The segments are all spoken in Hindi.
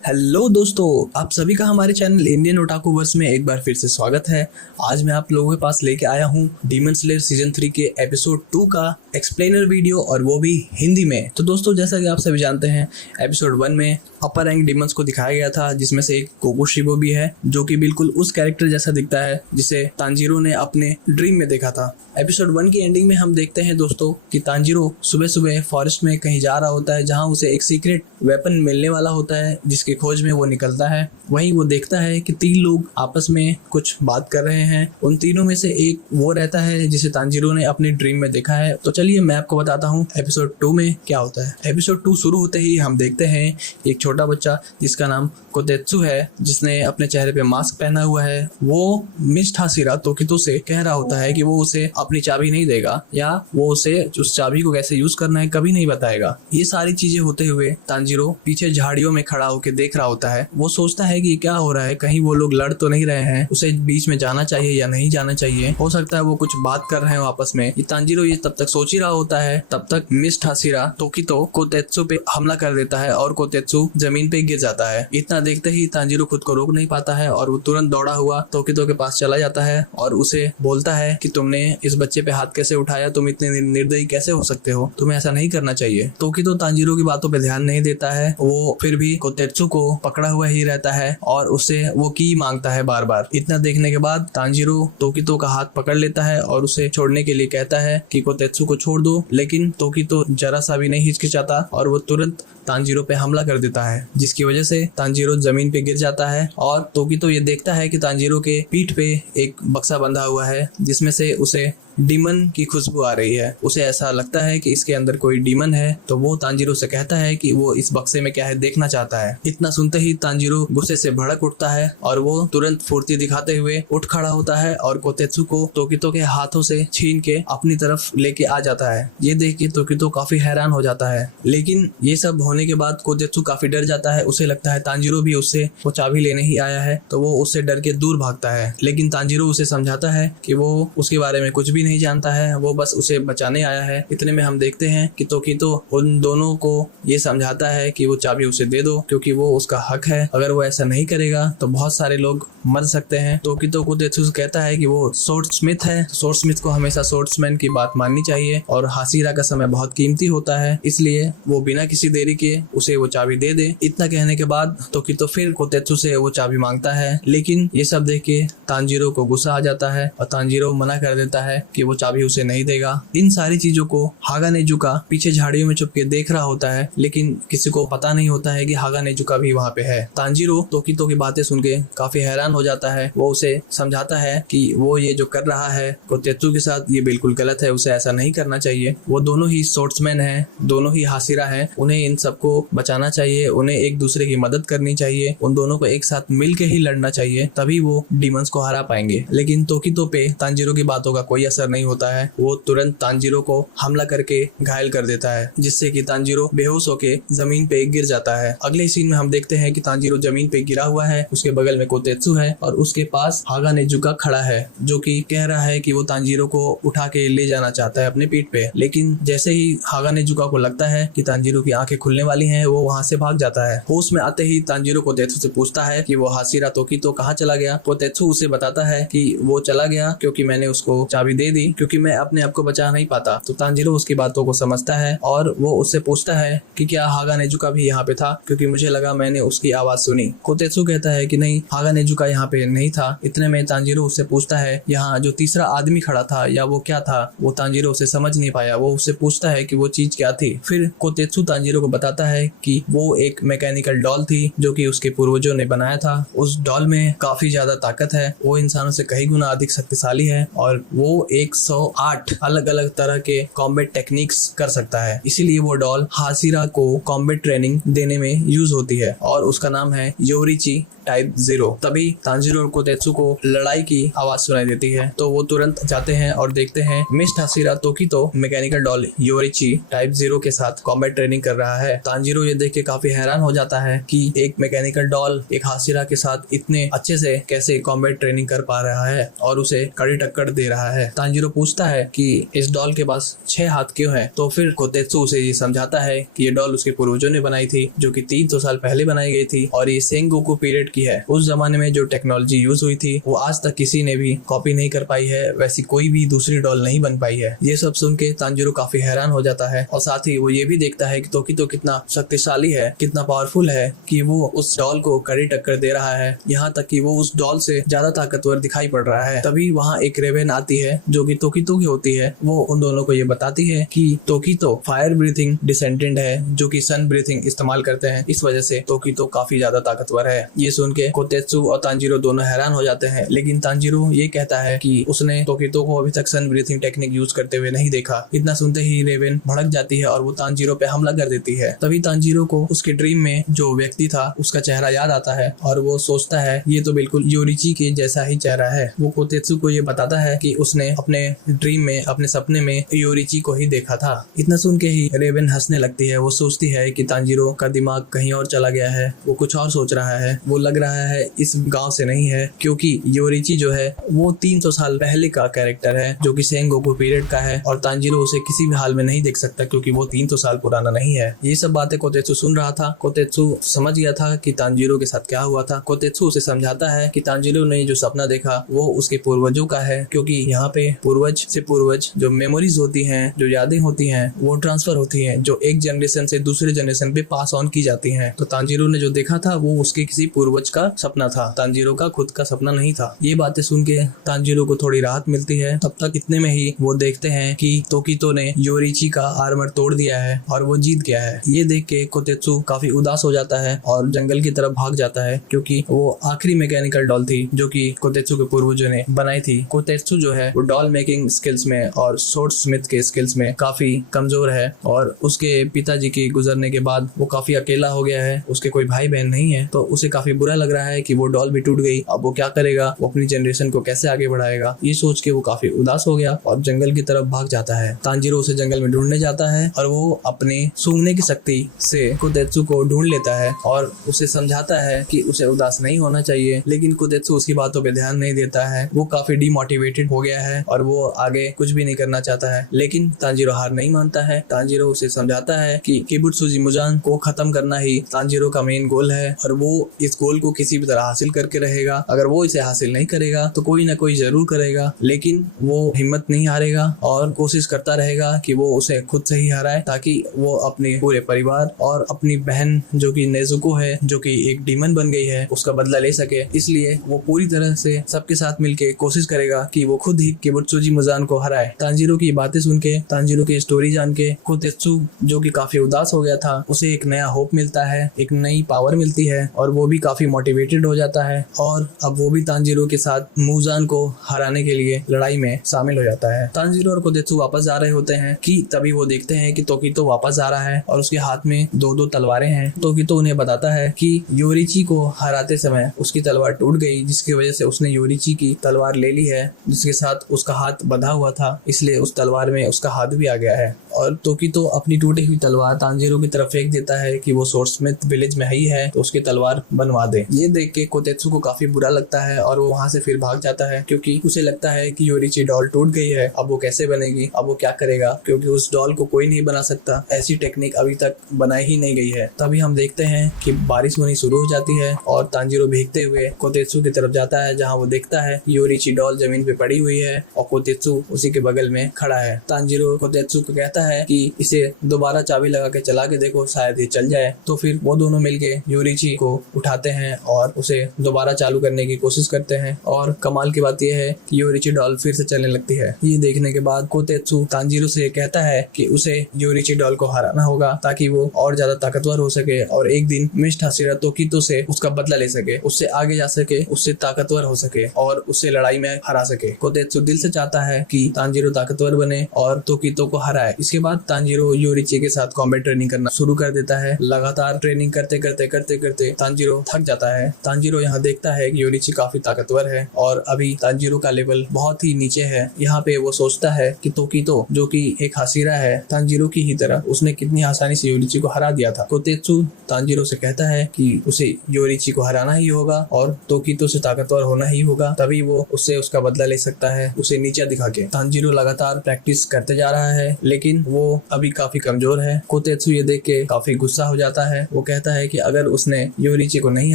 हेलो दोस्तों, आप सभी का हमारे चैनल इंडियन ओटाकू वर्स में एक बार फिर से स्वागत है। आज मैं आप लोगों के पास लेके आया हूँ डीमन स्लेयर सीजन 3 के एपिसोड 2 का एक्सप्लेनर वीडियो, और वो भी हिंदी में। तो दोस्तों, जैसा कि आप सभी जानते हैं, एपिसोड 1 में अपर रैंक डीमंस को दिखाया गया था, जिसमें से एक कोकोशिबो भी है, जो कि बिल्कुल उस कैरेक्टर जैसा दिखता है जिसे तांजीरो ने अपने ड्रीम में देखा था। एपिसोड 1 की एंडिंग में हम देखते हैं दोस्तों कि तांजीरो सुबह सुबह फॉरेस्ट में कहीं जा रहा होता है, जहां उसे एक सीक्रेट वेपन मिलने वाला होता है, जिसकी खोज में वो निकलता है। वहीं वो देखता है कि 3 लोग आपस में कुछ बात कर रहे हैं। उन तीनों में से एक वो रहता है जिसे तांजीरो ने अपनी ड्रीम में देखा है। तो चलिए मैं आपको बताता हूँ एपिसोड 2 में क्या होता है। एपिसोड 2 शुरू होते ही हम देखते हैं एक छोटा बच्चा जिसका नाम कोतेत्सु है, जिसने अपने चेहरे पे मास्क पहना हुआ है। वो मिस हाशिरा तोकितो से कह रहा होता है कि वो उसे अपनी चाबी नहीं देगा, या वो उसे उस चाबी को कैसे यूज करना है कभी नहीं बताएगा। ये सारी चीजें होते हुए तांजीरो पीछे झाड़ियों में खड़ा होकर देख रहा होता है। वो सोचता है कि क्या हो रहा है, कहीं वो लोग लड़ तो नहीं रहे हैं, उसे बीच में जाना चाहिए या नहीं जाना चाहिए। हो सकता है वो कुछ बात कर रहे हैं आपस में। ये तांजीरो ये तब तक सोच ही रहा होता है, तब तक मिस हाशिरा तोकितो कोतेत्सु पे हमला कर देता है और कोतेत्सु जमीन पे गिर जाता है। इतना देखते ही तांजीरो खुद को रोक नहीं पाता है और वो तुरंत दौड़ा हुआ तोकितो के पास चला जाता है और उसे बोलता है कि तुमने इस बच्चे पे हाथ कैसे उठाया, तुम इतने निर्दयी कैसे हो सकते हो, तुम्हें ऐसा नहीं करना चाहिए। तोकितो तांजीरो की बातों पे ध्यान नहीं देता है, वो फिर भी कोतेत्सु को पकड़ा हुआ ही रहता है और उससे वो की मांगता है बार बार। इतना देखने के बाद तांजीरो तोकितो का हाथ पकड़ लेता है और उसे छोड़ने के लिए कहता है कि कोतेत्सु को छोड़ दो, लेकिन तोकितो जरा सा भी नहीं हिचकिचाता और वो तुरंत तांजीरो पे हमला कर देता है, जिसकी वजह से तांजीरो जमीन पे गिर जाता है। और तोकितो ये देखता है कि तांजीरो के पीठ पे एक बक्सा बंधा हुआ है, जिसमें से उसे डीमन की खुशबू आ रही है। उसे ऐसा लगता है कि इसके अंदर कोई डीमन है, तो वो तांजीरो से कहता है कि वो इस बक्से में क्या है देखना चाहता है। इतना सुनते ही तांजीरो गुस्से से भड़क उठता है और वो तुरंत फुर्ती दिखाते हुए उठ खड़ा होता है और कोतेत्सु को तोकितो के हाथों से छीन के अपनी तरफ लेके आ जाता है। ये देख के तोकितो काफी हैरान हो जाता है, लेकिन ये सब होने के बाद कोतेत्सु काफी डर जाता है। उसे लगता है तांजीरो भी उससे वो चाबी लेने ही आया है, तो वो उससे डर के दूर भागता है। लेकिन तांजीरो उसे समझाता है कि वो उसके बारे में कुछ भी नहीं जानता है, वो बस उसे बचाने आया है। इतने में हम देखते हैं कि तोकितो उन दोनों को ये समझाता है कि वो चाबी उसे दे दो, क्योंकि वो उसका हक है। अगर वो ऐसा नहीं करेगा तो बहुत सारे लोग मर सकते हैं। तोकितो कोतेत्सु से कहता है कि वो स्वॉर्ड स्मिथ है, स्वॉर्ड स्मिथ को हमेशा स्वॉर्ड्समैन की बात माननी चाहिए और हाशिरा का समय बहुत कीमती होता है, इसलिए वो बिना किसी देरी के उसे वो चाबी दे दे। इतना कहने के बाद तोकितो फिर कोतेत्सु से वो चाबी मांगता है, लेकिन ये सब देख के तांजीरो को गुस्सा आ जाता है और तांजीरो मना कर देता है कि वो चाबी उसे नहीं देगा। इन सारी चीजों को हागा नेजुका पीछे झाड़ियों में छुप के देख रहा होता है, लेकिन किसी को पता नहीं होता है कि हागा नेजुका भी वहाँ पे है। तांजीरो तोकितो की बातें सुन के काफी हैरान हो जाता है। वो उसे समझाता है कि वो ये जो कर रहा है कोतेत्सु के साथ ये बिल्कुल गलत है, उसे ऐसा नहीं करना चाहिए। वो दोनों ही स्वॉर्ड्समैन हैं, दोनों ही हाशिरा हैं, उन्हें इन सबको बचाना चाहिए, उन्हें एक दूसरे की मदद करनी चाहिए, उन दोनों को एक साथ मिल के ही लड़ना चाहिए, तभी वो डीमंस को हरा पाएंगे। लेकिन तोकितो पे तांजीरो की बातों का कोई असर नहीं होता है। वो तुरंत तांजीरो को हमला करके घायल कर देता है, जिससे कि तांजीरो बेहोश होके जमीन पे गिर जाता है। अगले सीन में हम देखते हैं कि तांजीरो जमीन पे गिरा हुआ है, उसके बगल में कोतेत्सु है और उसके पास हागा नेजुका खड़ा है, जो कि कह रहा है कि वो तांजीरो को उठा के ले जाना चाहता है अपने पीठ पे। लेकिन जैसे ही हागा नेजुका को लगता है कि तांजीरो की आंखें खुलने वाली हैं, वो वहां से भाग जाता है। होश में आते ही तांजीरो कोतेत्सु से पूछता है कि वो हाशिरा तोकितो कहाँ चला गया। कोतेत्सु उसे बताता है कि वो चला गया क्योंकि मैंने उसको चाबी दे दी, क्योंकि मैं अपने आप को बचा नहीं पाता। तो तांजीरो उसकी बातों को समझता है और वो उससे पूछता है कि क्या हागा नेजुका भी यहाँ पे था, क्योंकि मुझे लगा मैंने उसकी आवाज सुनी। कोतेत्सु कहता है कि नहीं, हागा नेजुका यहाँ पे नहीं था। इतने में तांजीरो उससे पूछता है यहाँ जो तीसरा आदमी खड़ा था या वो क्या था। वो तांजीरो उसे समझ नहीं पाया। वो उससे पूछता है कि वो चीज क्या थी। फिर कोतेत्सु तांजीरो को बताता है कि वो एक मैकेनिकल डॉल थी जो कि उसके पूर्वजों ने बनाया था। उस डॉल में काफी ज्यादा ताकत है, वो इंसानों से कई गुना अधिक शक्तिशाली है और वो 108 अलग अलग तरह के कॉम्बैट टेक्निक्स कर सकता है। इसीलिए वो डॉल हाशिरा को कॉम्बैट ट्रेनिंग देने में यूज होती है और उसका नाम है योरिची टाइप 0। तभी तांजीरो और कोतेत्सु को लड़ाई की आवाज सुनाई देती है, तो वो तुरंत जाते हैं और देखते हैं miss Hashira Tokito mechanical doll Yoriichi type 0 के साथ कॉम्बैट ट्रेनिंग कर रहा है। तांजीरो ये देख के काफी हैरान हो जाता है कि एक मैकेनिकल डॉल एक हाशिरा के साथ इतने अच्छे से कैसे कॉम्बैट ट्रेनिंग कर पा रहा है और उसे कड़ी टक्कर दे रहा है। तांजीरो पूछता है कि इस डॉल के पास 6 हाथ क्यों है, तो फिर कोतेत्सु उसे ये समझाता है कि ये डॉल उसके पूर्वजों ने बनाई थी, जो कि 300 साल पहले बनाई गई थी और ये सेंगोकू पीरियड की है। उस जमाने में जो टेक्नोलॉजी यूज हुई थी वो आज तक किसी ने भी कॉपी नहीं कर पाई है, वैसी कोई भी दूसरी डॉल नहीं बन पाई है। ये सब सुन के तांजीरो काफी हैरान हो जाता है और साथ ही वो ये भी देखता है कि तोकितो कितना शक्तिशाली है, कितना पावरफुल है कि वो उस डॉल को कड़ी टक्कर दे रहा है, यहाँ तक कि वो उस डॉल से ज्यादा ताकतवर दिखाई पड़ रहा है। तभी वहाँ एक रेवेन आती है जो कि तोकितो की होती है। वो उन दोनों को ये बताती है कि तोकितो फायर ब्रीथिंग डिसेंडेंट है जो कि सन ब्रीथिंग इस्तेमाल करते हैं, इस वजह से तोकितो काफी ज्यादा ताकतवर है। ये सुन के कोतेत्सु और तांजीरो दोनों हैरान हो जाते हैं, लेकिन तांजीरो ये कहता है कि उसने तोकितो को अभी तक सन ब्रीथिंग टेक्निक यूज करते हुए नहीं देखा। इतना सुनते ही रेवेन भड़क जाती है और वो तांजीरो पे हमला कर देती है। तभी तांजीरो को उसके ड्रीम में जो व्यक्ति था उसका चेहरा याद आता है और वो सोचता है ये तो बिल्कुल योरिची के जैसा ही चेहरा है। वो कोतेत्सु को ये बताता है कि उसने अपने ड्रीम में, अपने सपने में योरिची को ही देखा था। इतना सुन के ही रेवेन हंसने लगती है। वो सोचती है कि तांजीरो का दिमाग कहीं और चला गया है, वो कुछ और सोच रहा है। वो लग रहा है इस गांव से नहीं है, क्योंकि योरिची जो है वो 300 साल पहले का कैरेक्टर है जो कि सेंगोकू पीरियड का है और तांजीरो उसे किसी भी हाल में नहीं देख सकता क्योंकि वो 300 साल पुराना नहीं है। ये सब बातें कोतेत्सु सुन रहा था। कोतेत्सु समझ गया था कि तांजीरो के साथ क्या हुआ था। कोतेत्सु उसे समझाता है कि तांजीरो ने जो सपना देखा वो उसके पूर्वजों का है, क्योंकि यहाँ पे पूर्वज से पूर्वज जो मेमोरीज होती हैं, जो यादें होती हैं, वो ट्रांसफर होती हैं, जो एक जनरेशन से दूसरे जनरेशन पे पास ऑन की जाती हैं। तो तांजीरो ने जो देखा था वो उसके किसी पूर्वज का सपना था, तांजीरो का खुद का सपना नहीं था। ये बातें सुन के तांजीरो को थोड़ी राहत मिलती है। तब तक इतने में ही वो देखते हैं कि तोकितो ने योरिची का आर्मर तोड़ दिया है और वो जीत गया है। ये देख के कोतेत्सु काफी उदास हो जाता है और जंगल की तरफ भाग जाता है, क्योंकि वो आखिरी मैकेनिकल डॉल थी जो कि कोतेत्सु के पूर्वजों ने बनाई थी। कोतेत्सु जो है वो डॉल मेकिंग स्किल्स में और सोर्ड स्मिथ के स्किल्स में काफी कमजोर है और उसके पिताजी के गुजरने के बाद वो काफी अकेला हो गया है। उसके कोई भाई बहन नहीं है, तो उसे काफी बुरा लग रहा है कि वो डॉल भी टूट गई। अब वो क्या करेगा, वो अपनी जनरेशन को कैसे आगे बढ़ाएगा। ये सोच के वो काफी उदास हो गया और जंगल की तरफ भाग जाता है। तांजीरो उसे जंगल में ढूंढने जाता है और वो अपने सूंघने की शक्ति से कोतेत्सु को ढूंढ लेता है और उसे समझाता है कि उसे उदास नहीं होना चाहिए, लेकिन कोतेत्सु उसकी बातों पे ध्यान नहीं देता है। वो काफी डिमोटिवेटेड हो गया है और वो आगे कुछ भी नहीं करना चाहता है, लेकिन तांजीरो हार नहीं मानता है। तांजीरो उसे समझाता है कि किबुत्सुजी मुजान को खत्म करना ही तांजीरो का मेन गोल है और वो इस गोल को किसी भी तरह हासिल करके रहेगा। अगर वो इसे हासिल नहीं करेगा तो कोई ना कोई जरूर करेगा, लेकिन वो हिम्मत नहीं हारेगा और कोशिश करता रहेगा कि वो उसे खुद से ही हराए, ताकि वो अपने पूरे परिवार और अपनी बहन जो कि नेजुको है, जो कि एक डीमन बन गई है, उसका बदला ले सके। इसलिए वो पूरी तरह से सबके साथ मिलके कोशिश करेगा कि वो खुद ही किबुत्सुजी मुजान को हराए। तांजीरो की बातें सुन के, तांजीरो की स्टोरी जान के कोतेत्सु जो कि काफी उदास हो गया था, उसे एक नया होप मिलता है, एक नई पावर मिलती है और वो भी काफी मोटिवेटेड हो जाता है और अब वो भी तांजीरो के साथ मुजान को हराने के लिए लड़ाई में शामिल हो जाता है। तांजीरो और कोतेत्सु वापस जा रहे होते हैं कि तभी वो देखते हैं कि तोकितो वापस आ रहा है और उसके हाथ में 2-2 तलवारें हैं। तोकितो उन्हें बताता है कि योरिची को हराते समय उसकी तलवार टूट गई, जिसकी वजह से उसने योरिची की तलवार ले ली है, जिसके साथ उसका हाथ बंधा हुआ था, इसलिए उस तलवार में उसका हाथ भी आ गया है। और तोकितो अपनी टूटी हुई तलवार तांजीरो की तरफ फेंक देता है कि वो सोर्डस्मिथ विलेज में ही है तो उसकी तलवार बनवा दे। ये देख के कोतेत्सु को काफी बुरा लगता है और वो वहाँ से फिर भाग जाता है, क्योंकि उसे लगता है कि योरिची डॉल टूट गई है, अब वो कैसे बनेगी, अब वो क्या करेगा, क्योंकि उस डॉल को कोई नहीं बना सकता, ऐसी टेक्निक अभी तक बनाई ही नहीं गई है। तभी हम देखते हैं कि बारिश होनी शुरू हो जाती है और तांजीरो भीगते हुए कोतेत्सु की तरफ जाता है, जहाँ वो देखता है योरिची डॉल जमीन पे पड़ी हुई है और कोतेत्सु उसी के बगल में खड़ा है। तांजीरो कोतेत्सु को कहता है कि इसे दोबारा चाबी लगा के चला के देखो, शायद ये चल जाए। तो फिर वो दोनों मिलके योरिची को उठाते हैं और उसे दोबारा चालू करने की कोशिश करते हैं और कमाल की बात यह है कि योरिची डॉल फिर से चलने लगती है। ये देखने के बाद कोतेत्सु तांजीरो से कहता है कि उसे योरिची डॉल को हराना होगा ताकि वो और ज्यादा ताकतवर हो सके और एक दिन मिस्ट हाशिरा तोकितो से उसका बदला ले सके, उससे आगे जा सके, उससे ताकतवर हो सके और उससे लड़ाई में हरा सके। कोतेत्सु दिल से चाहता है कि तांजीरो ताकतवर बने और तोकितो को हराए। इसके बाद तांजीरो योरिची के साथ कॉम्बैट ट्रेनिंग करना शुरू कर देता है। लगातार ट्रेनिंग करते करते तांजीरो थक जाता है। तांजीरो यहाँ देखता है कि योरिची काफी ताकतवर है और अभी तांजीरो का लेवल बहुत ही नीचे है। यहाँ पे वो सोचता है कि तोकीतो जो कि एक हाशिरा है तांजीरो की ही तरह, उसने कितनी आसानी से योरिची को हरा दिया था। कोतेत्सु तांजीरो से कहता है कि उसे योरिची को हराना ही होगा और तोकीतो से ताकतवर होना ही होगा, तभी वो उससे उसका बदला ले सकता है, उसे नीचा दिखा के। तांजीरो लगातार प्रैक्टिस करते जा रहा है लेकिन वो अभी काफी कमजोर है। कोतेत्सु ये देख के काफी गुस्सा हो जाता है। वो कहता है कि अगर उसने योरिची को नहीं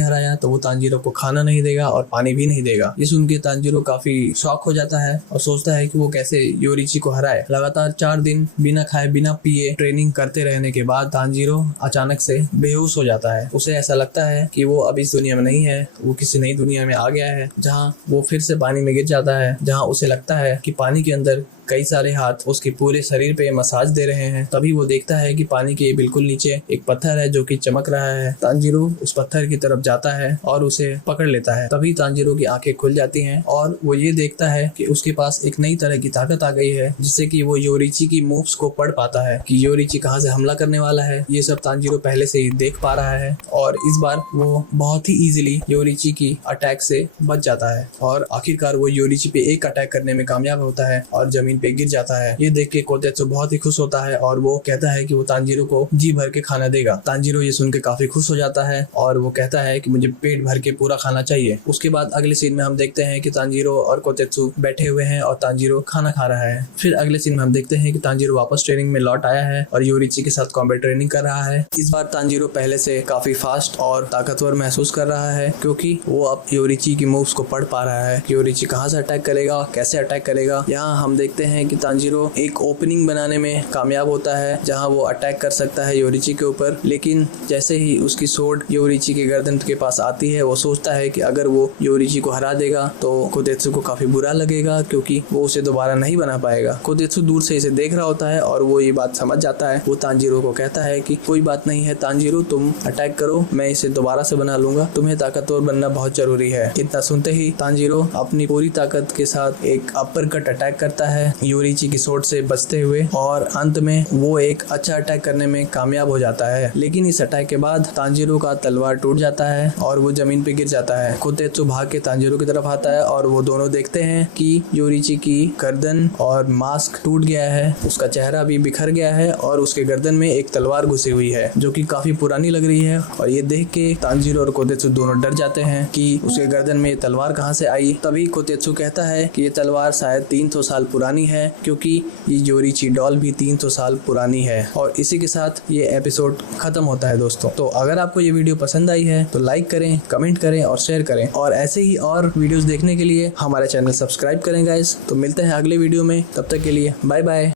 हराया तो वो तांजीरो को खाना नहीं देगा और पानी भी नहीं देगा। ये सुन के तांजीरो काफी शॉक हो जाता है और सोचता है कि वो कैसे योरिची को हराए। लगातार 4 दिन बिना खाए बिना पिए ट्रेनिंग करते रहने के बाद तांजीरो अचानक से बेहोश हो जाता है। उसे ऐसा लगता है कि वो अब इस दुनिया में नहीं है, वो किसी नई दुनिया में आ गया है, जहाँ वो फिर से पानी में गिर जाता है, जहाँ उसे लगता है कि पानी के अंदर कई सारे हाथ उसके पूरे शरीर पे मसाज दे रहे हैं। तभी वो देखता है कि पानी के बिल्कुल नीचे एक पत्थर है जो कि चमक रहा है। तांजीरो उस पत्थर की तरफ जाता है और उसे पकड़ लेता है। तभी तांजीरो की आंखें खुल जाती हैं और वो ये देखता है कि उसके पास एक नई तरह की ताकत आ गई है, जिससे कि वो योरिची की मूव्स को पढ़ पाता है कि योरिची कहाँ से हमला करने वाला है। ये सब तांजीरो पहले से ही देख पा रहा है और इस बार वो बहुत ही इजीली योरिची की अटैक से बच जाता है और आखिरकार वो योरिची पे एक अटैक करने में कामयाब होता है और जमीन पे गिर जाता है। ये देख के कोतेत्सु बहुत ही खुश होता है और वो कहता है कि वो तांजीरो को जी भर के खाना देगा। तांजीरो ये सुन के काफी खुश हो जाता है और वो कहता है कि मुझे पेट भर के पूरा खाना चाहिए। उसके बाद अगले सीन में हम देखते हैं कि तांजीरो और कोतेत्सु बैठे हुए हैं और तांजीरो खाना खा रहा है। फिर अगले सीन में हम देखते हैं कि तांजीरो वापस ट्रेनिंग में लौट आया है और योरिची के साथ कॉम्बैट ट्रेनिंग कर रहा है। इस बार तांजीरो पहले से काफी फास्ट और ताकतवर महसूस कर रहा है क्योंकि वो अब योरिची की मूव्स को पढ़ पा रहा है। योरिची कहाँ से अटैक करेगा, कैसे अटैक करेगा। यहाँ हम देखते हैं कि तांजीरो एक ओपनिंग बनाने में कामयाब होता है जहां वो अटैक कर सकता है योरिची के ऊपर, लेकिन जैसे ही उसकी सोर्ड योरिची के गर्दन के पास आती है वो सोचता है कि अगर वो योरिची को हरा देगा तो कोतेत्सु को काफी बुरा लगेगा क्योंकि वो उसे दोबारा नहीं बना पाएगा। कोतेत्सु दूर से इसे देख रहा होता है और वो ये बात समझ जाता है। वो तांजीरो को कहता है कि कोई बात नहीं है तांजीरो, तुम अटैक करो, मैं इसे दोबारा से बना लूंगा, तुम्हें ताकतवर बनना बहुत जरूरी है। इतना सुनते ही तांजीरो अपनी पूरी ताकत के साथ एक अपर कट अटैक करता है योरिची की सोर्ड से बचते हुए और अंत में वो एक अच्छा अटैक करने में कामयाब हो जाता है। लेकिन इस अटैक के बाद तांजीरो का तलवार टूट जाता है और वो जमीन पे गिर जाता है। कोतेत्सु भाग के तांजीरो की तरफ आता है और वो दोनों देखते हैं कि योरिची की गर्दन और मास्क टूट गया है, उसका चेहरा भी बिखर गया है और उसके गर्दन में एक तलवार घुसी हुई है जो कि काफी पुरानी लग रही है। और ये देख के तांजीरो और कोतेत्सु दोनों डर जाते हैं कि उसके गर्दन में तलवार कहाँ से आई। तभी कोतेत्सु कहता है कि ये तलवार शायद 300 साल पुरानी है क्योंकि ये योरिची डॉल भी 300 साल पुरानी है। और इसी के साथ ये एपिसोड खत्म होता है दोस्तों। तो अगर आपको ये वीडियो पसंद आई है तो लाइक करें, कमेंट करें और शेयर करें और ऐसे ही और वीडियोस देखने के लिए हमारे चैनल सब्सक्राइब करें गाइस। तो मिलते हैं अगले वीडियो में, तब तक के लिए बाय बाय।